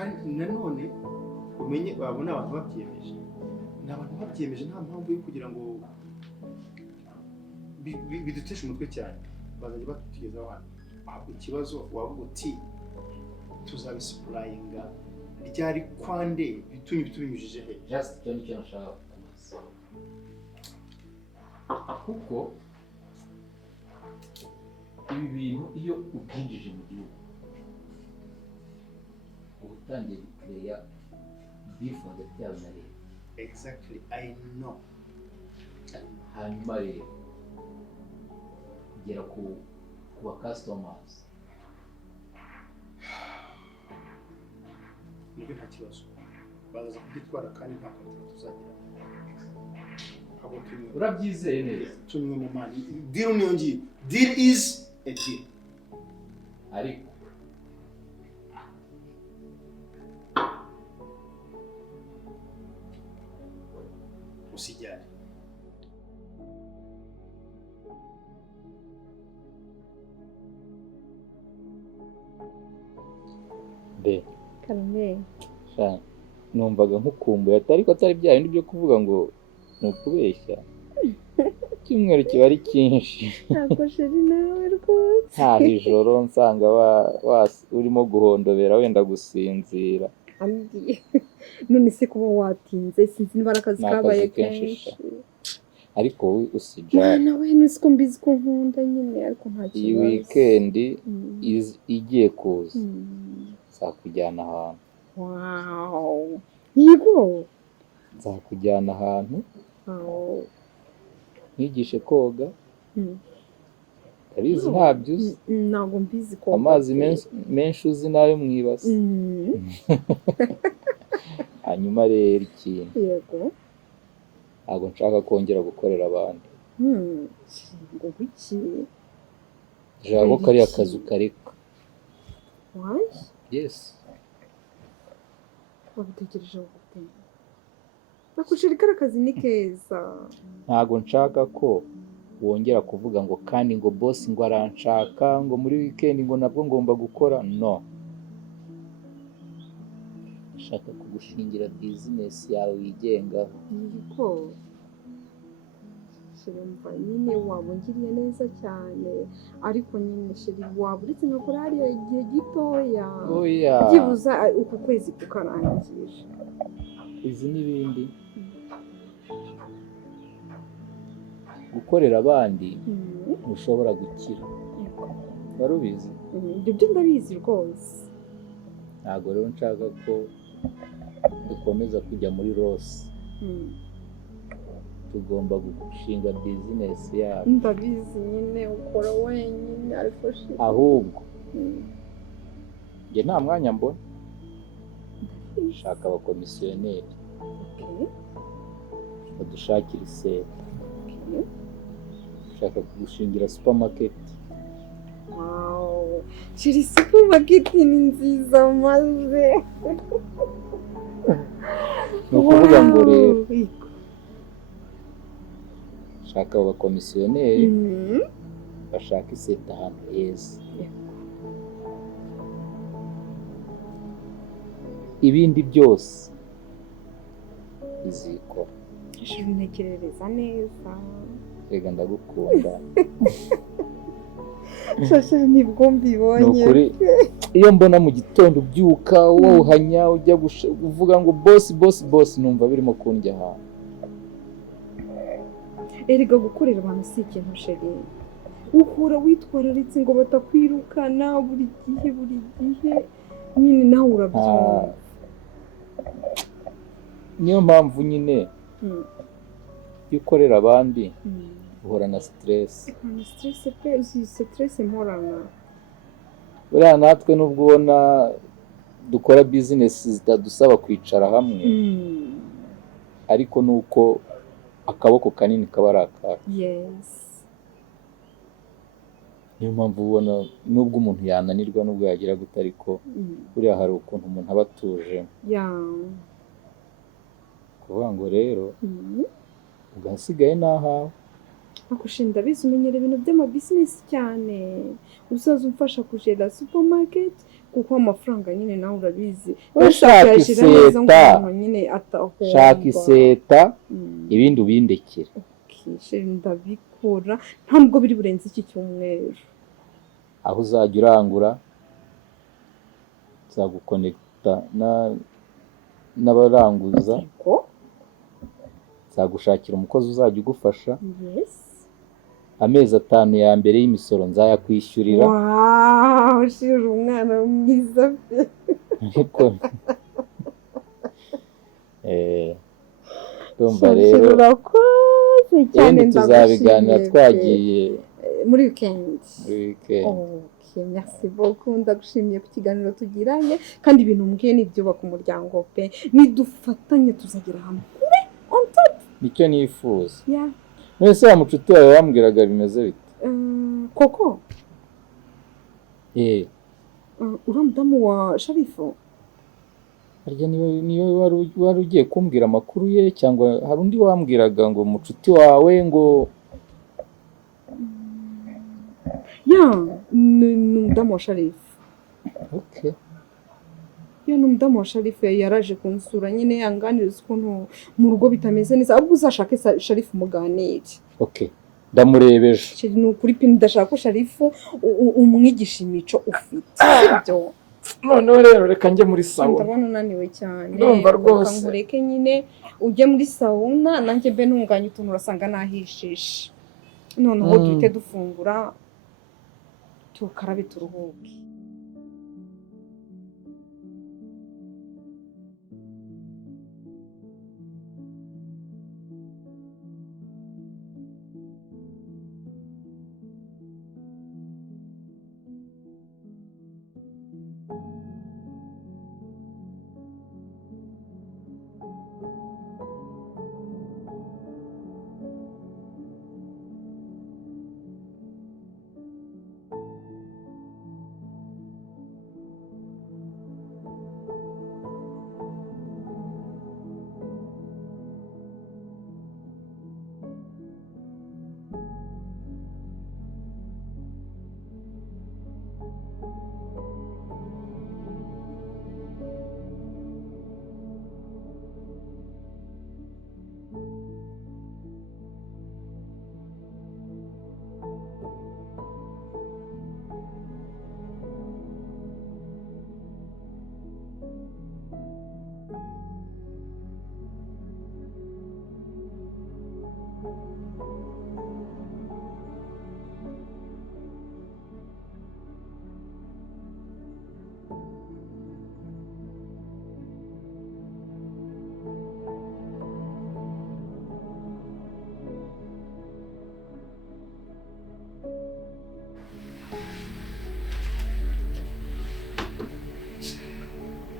kandi nanone umenye babona abantu babyemeje n'abantu babyemeje nta mpamvu yo kugira ngo biduteshe umutwe cyane bazajya batugezaho hano ahubwo ikibazo wavuga uti tuzabisupurayinga ryari kwande bitubinyujije he just icyo nicyo nashaka kubaza kuko ibi bintu iyo ubyinjije mu gihugu utangiye gukeya beef hagati yawe na leta. Exactly, I know. Hanyuma rero kugera ku ba customers nibyo nta kibazo bazaza kugitwara kandi nta kontra tuzagira abo tumwe urabyizeye neza tumwe mu mani deal niyo ngiye deal is a deal ariko usijyane be Karame sha numvaga nkukumbuye ariko atari bya bindi byo kuvuga ngo nukubeshya cyumweru kiba ari cyinshi ntabwo sheri nawe rwose ntaho ijoro nsanga urimo guhondobera wenda gusinzira ambwiye none se kuba watinze sinzi niba ari akazi kabaye kenshi ariko wowe usijya mwana we nusiko mbizi ko nkunda nyine ariko nta kibazo iyi weekend igiye kuza nzakujyana ahantu wow yego nzakujyana ahantu nkigishe koga abizi ntabyo uzi ntabwo mbizi koga amazi menshi uzi nayo mwibase hanyuma rero ikintu yego ntabwo nshaka kongera gukorera abandi ngo biki nshaka ko kariya kazi ukareka why yes wabitekereje gute bakushira kara kazi ni keza ntabwo nshaka ko wongera kuvuga ngo kandi ngo boss ngo aranshaka ngo muri weekend ngo nabwo ngomba gukora no nshaka kugushingira business yawe wigengaho niko shirumva nyine wabungiriye neza cyane ariko nyine shiri waburitse nkakora hariya igihe gitoya byibuza uku kwezi kukarangisha izi n'ibindi gukorera abandi ushobora gukira wari ubizi ibyo ndabizi rwose ntabwo rero nshaka ko dukomeza kujya muri rose tugomba gushinga business yawe ndabizi nyine ukora wenyine ariko ahubwo njye nta mwanya mbona shaka abakomisiyoneri badushakira iseta shaka kugushingira supermarket. Wow, shiri supermarket ni nziza maze ni ukuvuga ngo rero shaka abakomisiyoneri bashaka iseta ahantu heza ibindi byose bizikora shiri ntekerereza neza rega ndagukunda shasha nibwo mbibonye nukuri iyo mbona mu gitondo ubyuka wohanya ujya uvuga ngo boss numva birimo kundya ahantu erega gukorera abantu si ikintu sheri ukura witwararitse ngo batakwirukana buri gihe nyine nawe urabyumva niyo mpamvu nyine iyo ukorera abandi uhora na stress pe uzi stress mporana buriya natwe nubwo ubona dukora business zitadusaba kwicara hamwe ariko nuko akaboko kanini kaba ari akacu yes niyo mpamvu ubona nubwo umuntu yananirwa nubwo yagira gute ariko buriya hari ukuntu umuntu aba atuje kuvuga ngo rero ugasigaye n'ahawe akushinda bizi umenyera ibintu by'amabusiness cyane uzaza umfasha kujera supermarket kuko amafaranga nyine nawe urabizi ushaka iseta nyine atahomba shaka iseta ibindi ubindekera sheri ndabikora ntabwo biri burenze iki cyumweru aho uzajya urangura zagukonekta n'abaranguza zagushakira umukozi uzajya ugufasha amezi 5 ya mbere y'imisoro nzayakwishyurira wow sheri umwana mwiza ariko tumva rero urakoze cyane tuzabiganira twagiye muri weekend okay merci beaucoup ndagushimiye ku kiganiro tugiranye kandi ibintu mbwiye ni byubaka umuryango pe nidufatanye tuzagera hamwe on top nicyo nifuza mwese wa mucuti wawe wambwiraga bimeze bite koko uriya mudamu wa Sharifu harya niwe wari ugiye kumbwira amakuru ye cyangwa hari undi wambwiraga ngo mucuti wawe ngo ni umudamu wa Sharifu okay ni umudamu wa Sharifu yaraje kunsura nyine yanganiriza ukuntu mu rugo bitameze neza ahubwo uzashake Sharifu muganire okay ndamurebeje ni ukuri pini ndashaka ko Sharifu umwigisha imico ufite ibyo noneho rero reka njye muri sauna ndabona unaniwe cyane ndumva rwose nkureke nyine ujye muri sauna nanjye mbe ntunganye utuntu urasanga nahishishe noneho duhite dufungura tukarabe turuhuke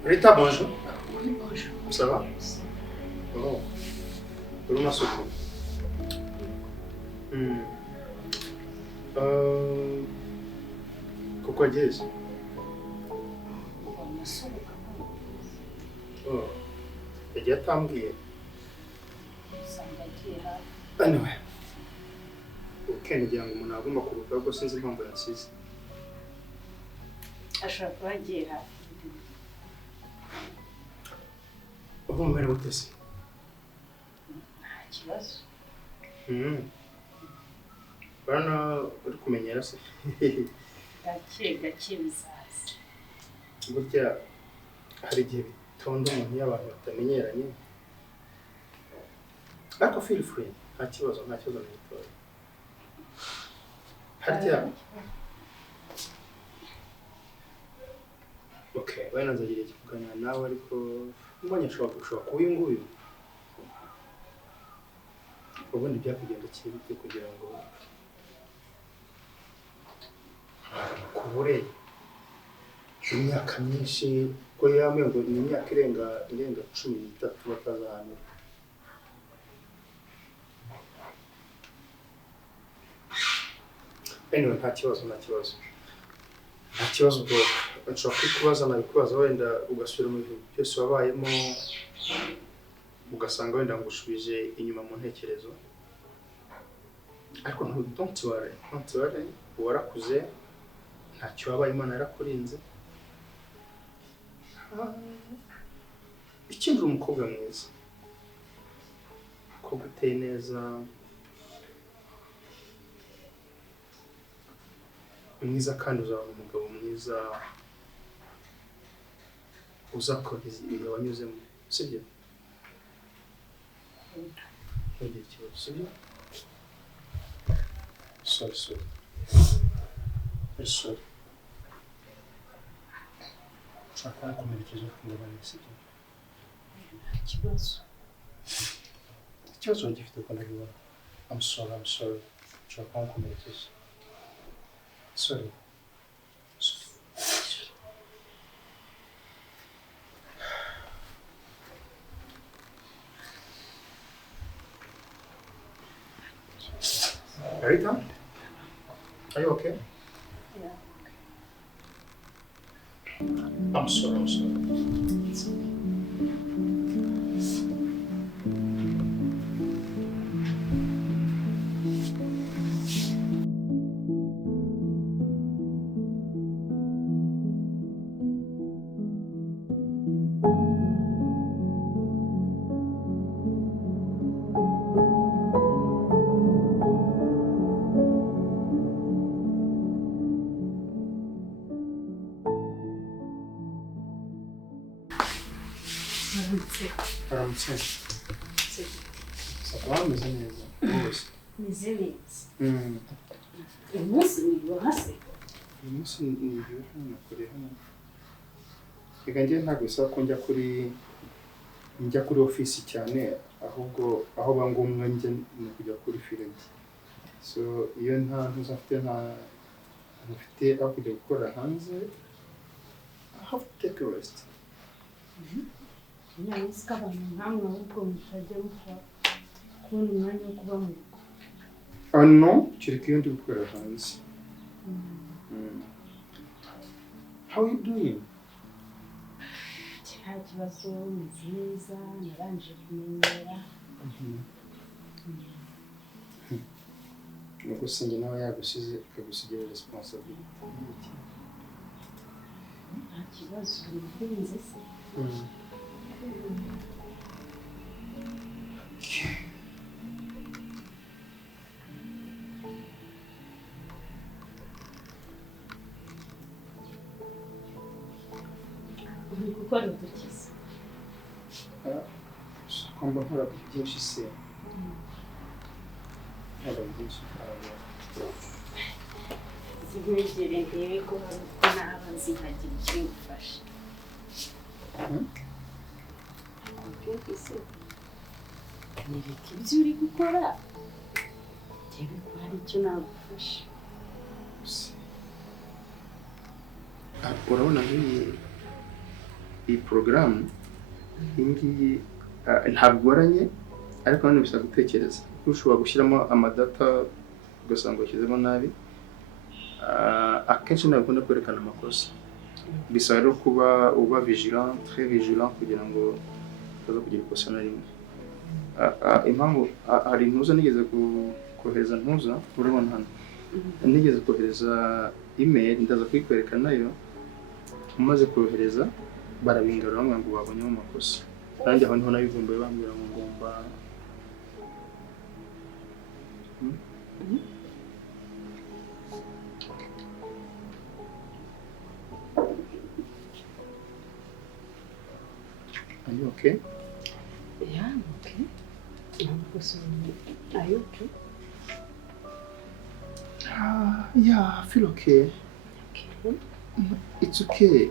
Rita, bonjour. Oui, bonjour. Ça va? Oh. Uruma suku. Kuko ageze? Oh. Yagiye atambwiye? Usanga agiye hafi. Anyway. Ngira ngo umuntu agomba kuruhuka ariko sinzi impamvu yasize. Ashobora kuba agiye hafi. Ubu mbere gutese? Nta kibazo. Bana uri kumenyera se? Gake gake bizaza. Burya hari igihe bitonda umuntu y'abantu batamenyeranye. Ariko feel free, nta kibazo n'igitoya. Harya okay, bana nzagira kuganira nawe ariko mbonye ushobora kuba uyu nguyu. Ubundi byakugendekeye bite kugira ngo kubure imyaka myinshi ko yamwe ngo ni imyaka irenga 13 batazahana. Anyway, nta kibazo bwo nshobora kwikubaza nabikubaza wenda ugasubira mu bintu byose wabayemo ugasanga wenda ngushubije inyuma mu ntekerezo. Ariko don't worry, warakuze ntacyo wabaye, Imana yarakurinze. ikindi uri umukobwa mwiza, umukobwa uteye neza, mwiza kandi uzaba umugabo mwiza uzakora ibintu wanyuzemo, sibyo? Ntugire ikibazo, sibyo? Sorry. Ushaka kumerekeza kungabanya, sibyo? Nta kibazo. Ikibazo gifite ko ndabibona. I'm sorry. Ushaka kumerekeza. Sorry. Rita? Are you okay? Yeah. I'm sorry. It's okay. Aramutse. Saba meze neza. Bose. Meze neza. Uyu munsi wiyuhase. Uyu munsi ni hano kure hano. Reka njye ntabwo bisaba ko njya kuri ofisi cyane, ahubwo aho bangomwa njye ni kujya kuri film. So iyo nta ntuzafite aho kujya gukora hanze, I have to take a rest. Nyamunsi k'abantu nkamwe ahubwo mutajya mupfa kubona umwanya wo kuba mu rugo. No, kereka iyo ndi gukorera hanze. How are you doing? Nta kibazo, meze neza, narangije kumenyera. Nuko sinjye nawe yagusize akagusigira responsibility. Nta kibazo, bikunze se. Uri gukora udukiza. Kwamba nkora byinshi se. Nkora byinshi kandi. Zigwegere ndebe ko hari uko naba nzihagira icyo ngufasha. Ese nireka ibyo uri gukora ndebe ko hari icyo nagufasha. Urabona iyi porogaramu iyi ntabwo igoranye, ariko nanone bisaba gutekereza. Ushobora gushyiramo amadata ugasanga washyizemo nabi, akenshi ntabwo ukunda kwerekana amakosa. Bisaba rero kuba uba très vigilant kugira ngo utaza kugira ikosa na rimwe. Impamvu hari intuza nigeze kohereza ntuza, urabona hano nigeze kohereza email, ndaza kuyikwereka nayo. Umaze kohereza barabingarura bamwe ngo babonye mu makosa, nanjye aho niho nabivumbuye bambwira ngo ngomba Are you okay? Yeah, I'm okay. Are you okay? Yeah, I feel okay. Okay. It's okay.